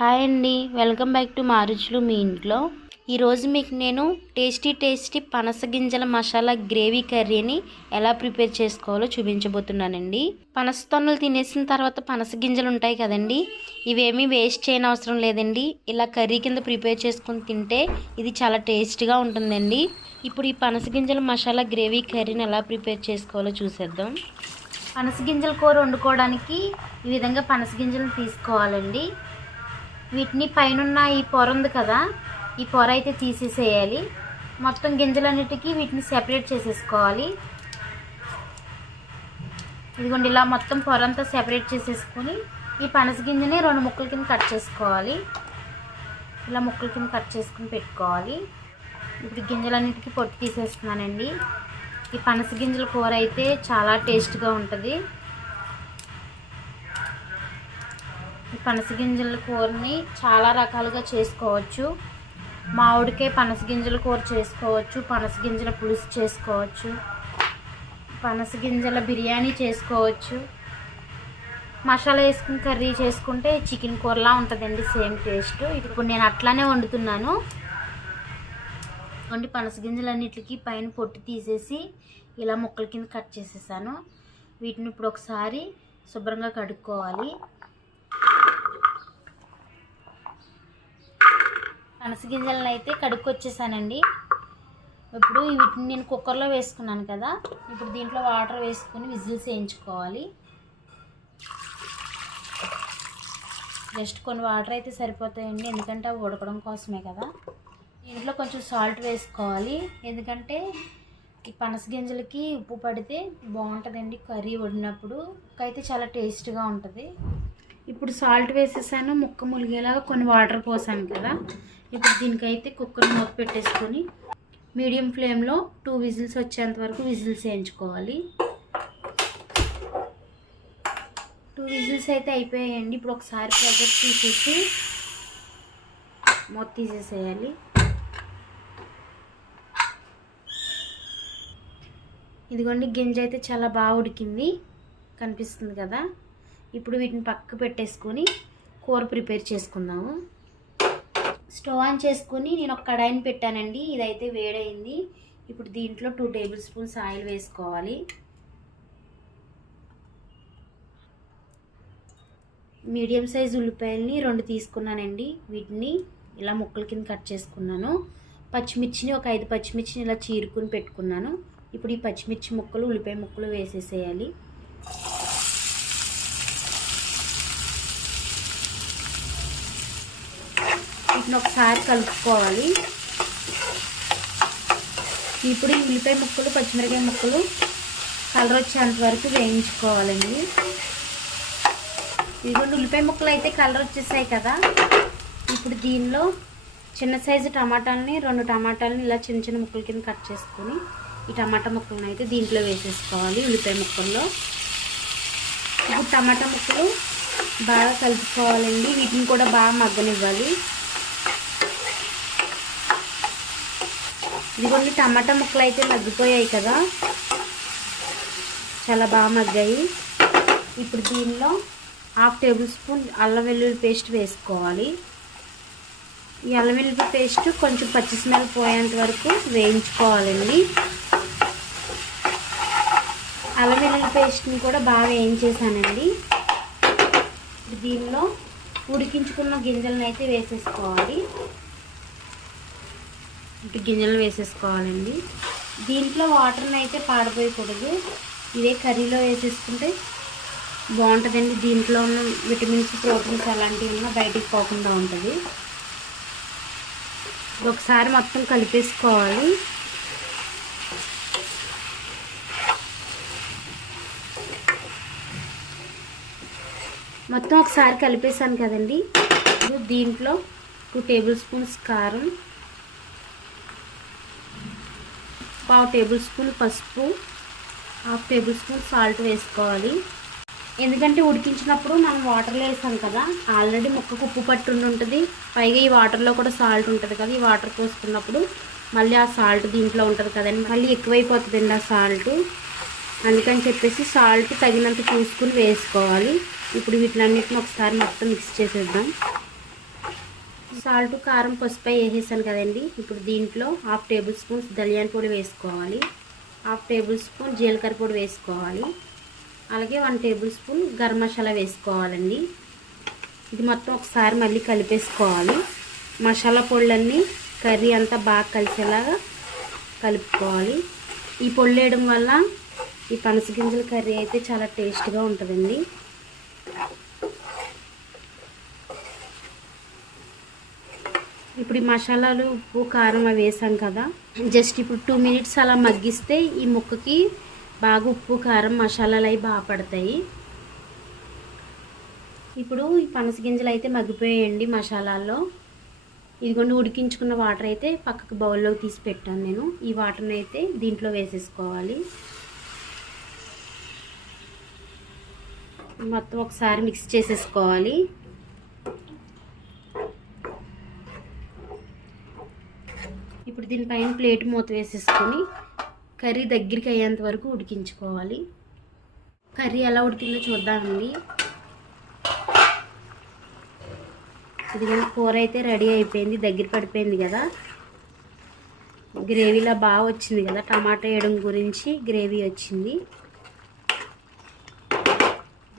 Hi అండి. Welcome back to మారుచులు మీ ఇంట్లో. ఈరోజు మీకు నేను టేస్టీ టేస్టీ పనస గింజల మసాలా గ్రేవీ కర్రీని ఎలా ప్రిపేర్ చేసుకోవాలో చూపించబోతున్నానండి. పనస తొన్నలు తినేసిన తర్వాత పనస గింజలు ఉంటాయి కదండి. ఇవేమీ వేస్ట్ చేయని అవసరం లేదండి. ఇలా కర్రీ కింద ప్రిపేర్ చేసుకుని తింటే ఇది చాలా టేస్ట్గా ఉంటుందండి. ఇప్పుడు ఈ పనస గింజల మసాలా గ్రేవీ కర్రీని ఎలా ప్రిపేర్ చేసుకోవాలో చూసేద్దాం. పనస గింజల కూర వండుకోవడానికి ఈ విధంగా పనస గింజలను తీసుకోవాలండి. వీటిని పైన ఈ పొర ఉంది కదా ఈ పొర అయితే తీసేసేయాలి. మొత్తం గింజలన్నిటికీ వీటిని సెపరేట్ చేసేసుకోవాలి. ఇదిగోండి ఇలా మొత్తం పొర అంతా సెపరేట్ చేసేసుకొని ఈ పనస గింజని రెండు ముక్కల కింద కట్ చేసుకోవాలి. ఇలా ముక్కల కింద కట్ చేసుకుని పెట్టుకోవాలి. ఇప్పుడు గింజలన్నిటికీ పొట్టు తీసేస్తున్నానండి. ఈ పనస గింజల కూర అయితే చాలా టేస్ట్గా ఉంటుంది. పనసగింజల పనస గింజల కూరని చాలా రకాలుగా చేసుకోవచ్చు. మామిడికాయ పనస గింజల కూర చేసుకోవచ్చు పనస గింజల పులుసు చేసుకోవచ్చు పనస గింజల బిర్యానీ చేసుకోవచ్చు. మసాలా వేసుకుని కర్రీ చేసుకుంటే చికెన్ కూరలా ఉంటుందండి సేమ్ టేస్ట్. ఇప్పుడు నేను అట్లానే వండుతున్నాను. వండి పనస గింజలన్నిటికి పైన పొట్టు తీసేసి ఇలా ముక్కల కింద కట్ చేసేసాను. వీటిని ఇప్పుడు ఒకసారి శుభ్రంగా కడుక్కోవాలి. గింజలను అయితే కడుక్కొచ్చేసానండి. ఇప్పుడు వీటిని నేను కుక్కర్లో వేసుకున్నాను కదా ఇప్పుడు దీంట్లో వాటర్ వేసుకొని విజిల్స్ వేయించుకోవాలి. జస్ట్ కొన్ని వాటర్ అయితే సరిపోతాయండి ఎందుకంటే అవి ఉడకడం కోసమే కదా. దీంట్లో కొంచెం సాల్ట్ వేసుకోవాలి ఎందుకంటే ఈ పనస గింజలకి ఉప్పు పడితే బాగుంటుందండి కర్రీ వండినప్పుడు. అయితే చాలా టేస్ట్గా ఉంటుంది. ఇప్పుడు సాల్ట్ వేసేసాను ముక్క ములిగేలాగా కొన్ని వాటర్ పోసాను కదా. ఇప్పుడు దీనికైతే కుక్కర్ మూత పెట్టేసుకొని మీడియం ఫ్లేమ్లో టూ విజిల్స్ వచ్చేంత వరకు విజిల్స్ వేయించుకోవాలి. టూ విజిల్స్ అయితే అయిపోయాయండి. ఇప్పుడు ఒకసారి ప్రెజర్ తీసేసి మూత తీసేసేయాలి. ఇదిగోండి గింజ అయితే చాలా బాగా ఉడికింది. కనిపిస్తుంది కదా. ఇప్పుడు వీటిని పక్క పెట్టేసుకొని కూర ప్రిపేర్ చేసుకుందాము. స్టవ్ ఆన్ చేసుకొని నేను ఒక కడాయిని పెట్టానండి. ఇదైతే వేడైంది. ఇప్పుడు దీంట్లో టూ టేబుల్ స్పూన్స్ ఆయిల్ వేసుకోవాలి. మీడియం సైజ్ ఉల్లిపాయలని రెండు తీసుకున్నానండి. వీటిని ఇలా ముక్కల కింద కట్ చేసుకున్నాను. పచ్చిమిర్చిని ఒక ఐదు పచ్చిమిర్చిని ఇలా చీరుకుని పెట్టుకున్నాను. ఇప్పుడు ఈ పచ్చిమిర్చి ముక్కలు ఉల్లిపాయ ముక్కలు వేసేసేయాలి. వాటిని ఒకసారి కలుపుకోవాలి. ఇప్పుడు ఈ ఉల్లిపాయ ముక్కలు పచ్చిమిరకాయ ముక్కలు కలర్ వచ్చేంత వరకు వేయించుకోవాలండి. ఇదిగోండి ఉల్లిపాయ ముక్కలు అయితే కలర్ వచ్చేసాయి కదా. ఇప్పుడు దీనిలో చిన్న సైజు టమాటాలని రెండు టమాటాలని ఇలా చిన్న చిన్న ముక్కల కింద కట్ చేసుకొని ఈ టమాటా ముక్కలను అయితే దీంట్లో వేసేసుకోవాలి ఉల్లిపాయ ముక్కల్లో. ఇప్పుడు టమాటా ముక్కలు బాగా కలుపుకోవాలండి. వీటిని కూడా బాగా మగ్గనివ్వాలి. ఇదిగోండి టమాటా ముక్కలు అయితే మగ్గిపోయాయి కదా. చాలా బాగా మగ్గాయి. ఇప్పుడు దీనిలో హాఫ్ టేబుల్ స్పూన్ అల్లం వెల్లుల్లి పేస్ట్ వేసుకోవాలి. ఈ అల్లం వెల్లుల్లి పేస్ట్ కొంచెం పచ్చి స్మెల్ పోయేంత వరకు వేయించుకోవాలండి. అల్లం వెల్లుల్లి పేస్ట్ని కూడా బాగా వేయించేసానండి. దీనిలో ఉడికించుకున్న గింజలను అయితే వేసేసుకోవాలి. ఇటు గింజలు వేసేసుకోవాలండి. దీంట్లో వాటర్ని అయితే పాడిపోయకూడదు ఇదే కర్రీలో వేసేసుకుంటే బాగుంటుందండి. దీంట్లో ఉన్న విటమిన్స్ ప్రోటీన్స్ అలాంటివి ఉన్నా బయటికి పోకుండా ఉంటుంది. ఒకసారి మొత్తం కలిపేసుకోవాలి. మొత్తం ఒకసారి కలిపేసాను కదండి. దీంట్లో టూ టేబుల్ స్పూన్స్ కారం పావు టేబుల్ స్పూన్ పసుపు హాఫ్ టేబుల్ స్పూన్ సాల్ట్ వేసుకోవాలి. ఎందుకంటే ఉడికించినప్పుడు మనం వాటర్లో వేసాం కదా ఆల్రెడీ ముక్కకు ఉప్పు పట్టు ఉంటుంది. పైగా ఈ వాటర్లో కూడా సాల్ట్ ఉంటుంది కదా ఈ వాటర్ పోసుకున్నప్పుడు మళ్ళీ ఆ సాల్ట్ దీంట్లో ఉంటుంది కదండి మళ్ళీ ఎక్కువైపోతుందండి ఆ సాల్ట్ అందుకని చెప్పేసి సాల్ట్ తగినంత చూసుకుని వేసుకోవాలి. ఇప్పుడు వీటిలన్నిటిని ఒకసారి మొత్తం మిక్స్ చేసేద్దాం. సాల్ట్ కారం పసుపు వేసేసాను కదండి. ఇప్పుడు దీంట్లో హాఫ్ టేబుల్ స్పూన్ ధనియాల పొడి వేసుకోవాలి. హాఫ్ టేబుల్ స్పూన్ జీలకర్ర పొడి వేసుకోవాలి. అలాగే one tablespoon garam masala వేసుకోవాలండి. ఇది మొత్తం ఒకసారి మళ్ళీ కలిపేసుకోవాలి. మసాలా పొళ్ళన్నీ కర్రీ అంతా బాగా కలిసేలాగా కలుపుకోవాలి. ఈ పొళ్ళు వేయడం వల్ల ఈ పనస గింజల కర్రీ అయితే చాలా టేస్ట్గా ఉంటుందండి. ఇప్పుడు ఈ మసాలాలు ఉప్పు కారం అవి వేసాం కదా. జస్ట్ ఇప్పుడు టూ మినిట్స్ అలా మగ్గిస్తే ఈ ముక్కకి బాగా ఉప్పు కారం మసాలాలు అవి బాగా పడతాయి. ఇప్పుడు ఈ పనస గింజలు అయితే మగ్గిపోయాయండి మసాలాల్లో. ఇదిగోండి ఉడికించుకున్న వాటర్ అయితే పక్కకు బౌల్లోకి తీసి పెట్టాను నేను. ఈ వాటర్ని అయితే దీంట్లో వేసేసుకోవాలి. మొత్తం ఒకసారి మిక్స్ చేసేసుకోవాలి. ఇప్పుడు దీనిపైన ప్లేట్ మూత వేసేసుకొని కర్రీ దగ్గరికి అయ్యేంత వరకు ఉడికించుకోవాలి. కర్రీ ఎలా ఉడికిందో చూద్దామండి. ఇది కూర అయితే రెడీ అయిపోయింది దగ్గర పడిపోయింది కదా. గ్రేవీలా బాగా వచ్చింది కదా టమాటా వేయడం గురించి గ్రేవీ వచ్చింది.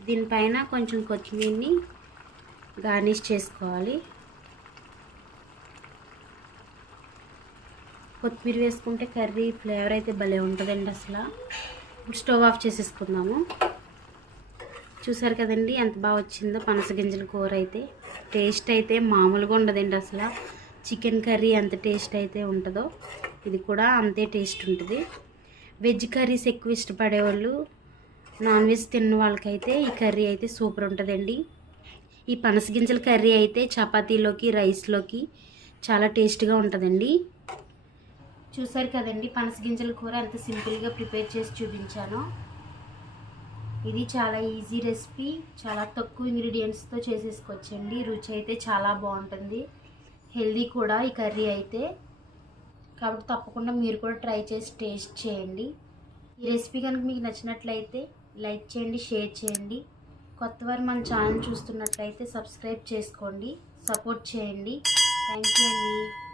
దీనిపైన కొంచెం కొత్తిమీరని గార్నిష్ చేసుకోవాలి. కొత్తిమీర వేసుకుంటే కర్రీ ఫ్లేవర్ అయితే భలే ఉంటుందండి అసలు. ఇప్పుడు స్టవ్ ఆఫ్ చేసేసుకుందాము. చూసారు కదండి ఎంత బాగా వచ్చిందో పనస గింజల కూర అయితే. టేస్ట్ అయితే మామూలుగా ఉండదండి అసలు. చికెన్ కర్రీ ఎంత టేస్ట్ అయితే ఉంటుందో ఇది కూడా అంతే టేస్ట్ ఉంటుంది. వెజ్ కర్రీస్ ఎక్కువ ఇష్టపడే వాళ్ళు నాన్ వెజ్ తిన్న వాళ్ళకైతే ఈ కర్రీ అయితే సూపర్ ఉంటుందండి. ఈ పనస గింజల కర్రీ అయితే చపాతీలోకి రైస్లోకి చాలా టేస్ట్గా ఉంటుందండి. చూసారు కదండి పనస గింజల కూర ఎంత సింపుల్గా ప్రిపేర్ చేసి చూపించాను. ఇది చాలా ఈజీ రెసిపీ చాలా తక్కువ ఇంగ్రీడియంట్స్తో చేసేసుకోవచ్చండి. రుచి అయితే చాలా బాగుంటుంది. హెల్దీ కూడా ఈ కర్రీ అయితే. కాబట్టి తప్పకుండా మీరు కూడా ట్రై చేసి టేస్ట్ చేయండి. ఈ రెసిపీ కనుక మీకు నచ్చినట్లయితే లైక్ చేయండి షేర్ చేయండి. కొత్త వారు మన ఛానల్ చూస్తున్నట్లయితే సబ్స్క్రైబ్ చేసుకోండి సపోర్ట్ చేయండి. థ్యాంక్ యూ అండి.